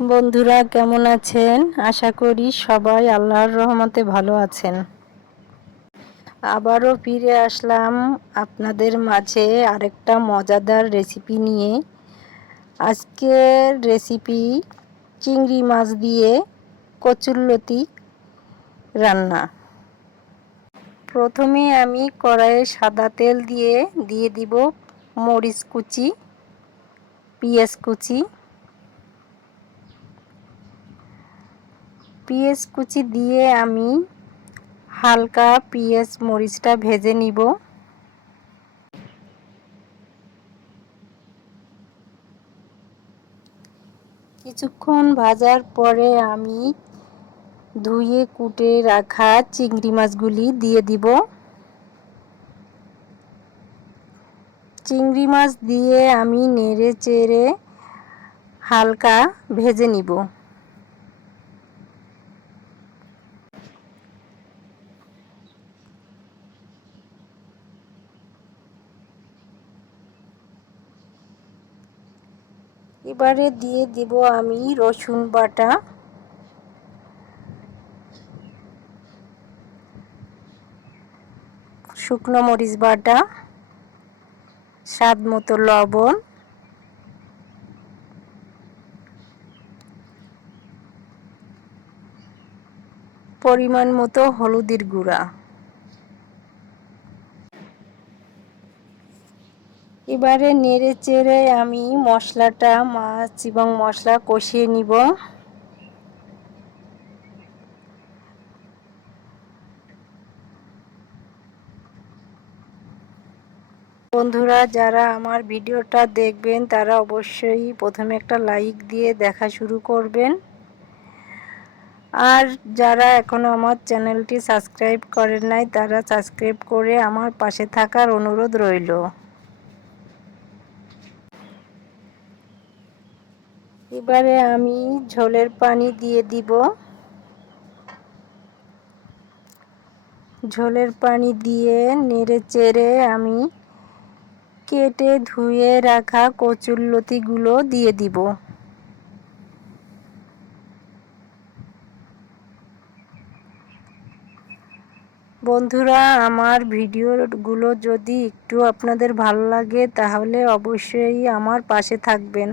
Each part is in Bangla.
বন্ধুরা কেমন আছেন? আশা করি সবাই আল্লাহর রহমতে ভালো আছেন। আবারও ফিরে আসলাম আপনাদের মাঝে আরেকটা মজাদার রেসিপি নিয়ে। আজকের রেসিপি চিংড়ি মাছ দিয়ে কচুরলতি রান্না। প্রথমে আমি কড়াইয়ে সাদা তেল দিয়ে দিব মরিচ কুচি, পেঁয়াজ কুচি, পেঁয়াজ কুচি দিয়ে আমি হালকা পেঁয়াজ মরিচটা ভেজে নিব। কিছুক্ষণ ভাজার পরে আমি ধুয়ে কুটে রাখা চিংড়ি মাছগুলি দিয়ে দিব। চিংড়ি মাছ দিয়ে আমি নেড়ে চেড়ে হালকা ভেজে নিব। এবারে দিয়ে দিব আমি রসুন বাটা, শুকনো মরিচ বাটা, স্বাদ মতো লবণ, পরিমাণ মতো হলুদের গুঁড়া। এবারে নেড়ে চেড়ে আমি মশলাটা মাছ এবং মশলা কষিয়ে নিব। বন্ধুরা যারা আমার ভিডিওটা দেখবেন তারা অবশ্যই প্রথমে একটা লাইক দিয়ে দেখা শুরু করবেন। আর যারা এখনো আমার চ্যানেলটি সাবস্ক্রাইব করেন নাই তারা সাবস্ক্রাইব করে আমার পাশে থাকার অনুরোধ রইল। এবারে আমি ঝোলের পানি দিয়ে দিব। ঝোলের পানি দিয়ে নেড়ে চেড়ে আমি কেটে ধুয়ে রাখা কচুরলতিগুলো দিয়ে দিব। বন্ধুরা আমার ভিডিওগুলো যদি একটু আপনাদের ভালো লাগে তাহলে অবশ্যই আমার পাশে থাকবেন।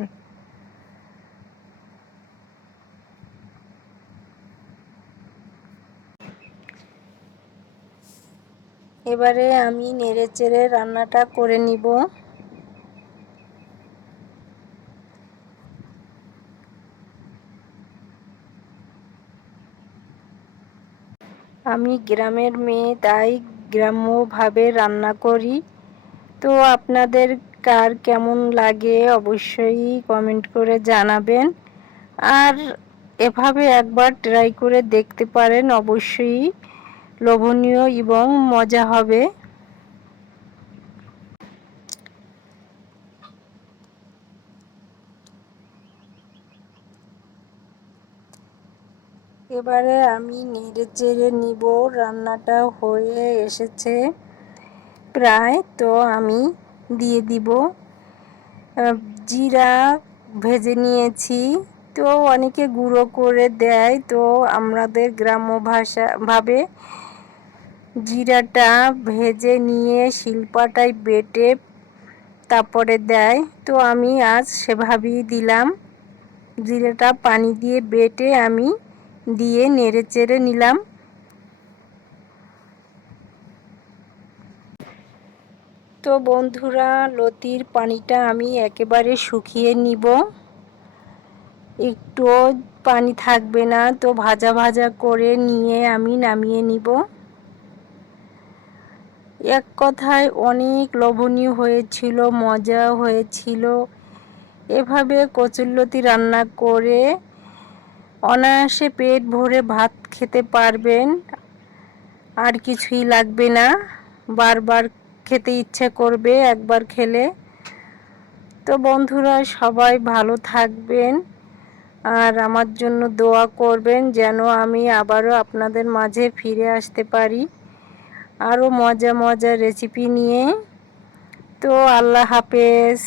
এবারে আমি নেড়েচেড়ে রান্নাটা করে নিব। আমি গ্রামের মেয়ে, তাই গ্রাম্যভাবে রান্না করি। তো আপনাদের কার কেমন লাগে অবশ্যই কমেন্ট করে জানাবেন। আর এভাবে একবার ট্রাই করে দেখতে পারেন, অবশ্যই লোভনীয় এবং মজা হবে। এবারে আমি নেড়ে চেড়ে নিব। রান্নাটা হয়ে এসেছে প্রায়, তো আমি দিয়ে দিব জিরা ভেজে নিয়েছি। তো অনেকে গুঁড়ো করে দেয়, তো আমাদের গ্রাম্য ভাবে জিরাটা ভেজে নিয়ে শিলপাটায় বেটে তারপরে দেয়। তো আমি আজ সেভাবেই দিলাম। জিরাটা পানি দিয়ে বেটে আমি দিয়ে নেড়ে চেড়ে নিলাম। তো বন্ধুরা লতির পানিটা আমি একেবারে শুকিয়ে নিব, একটুও পানি থাকবে না। তো ভাজা ভাজা করে নিয়ে আমি নামিয়ে নিব। এক কথায় অনেক লোভনীয় হয়েছিল, মজা হয়েছিল। এভাবে কচুরলতি রান্না করে অনায়াসে পেট ভরে ভাত খেতে পারবেন, আর কিছুই লাগবে না। বারবার খেতে ইচ্ছে করবে একবার খেলে। তো বন্ধুরা সবাই ভালো থাকবেন আর আমার জন্য দোয়া করবেন যেন আমি আবারও আপনাদের মাঝে ফিরে আসতে পারি আরও মজা মজা রেসিপি নিয়ে। তো আল্লাহ হাফেজ।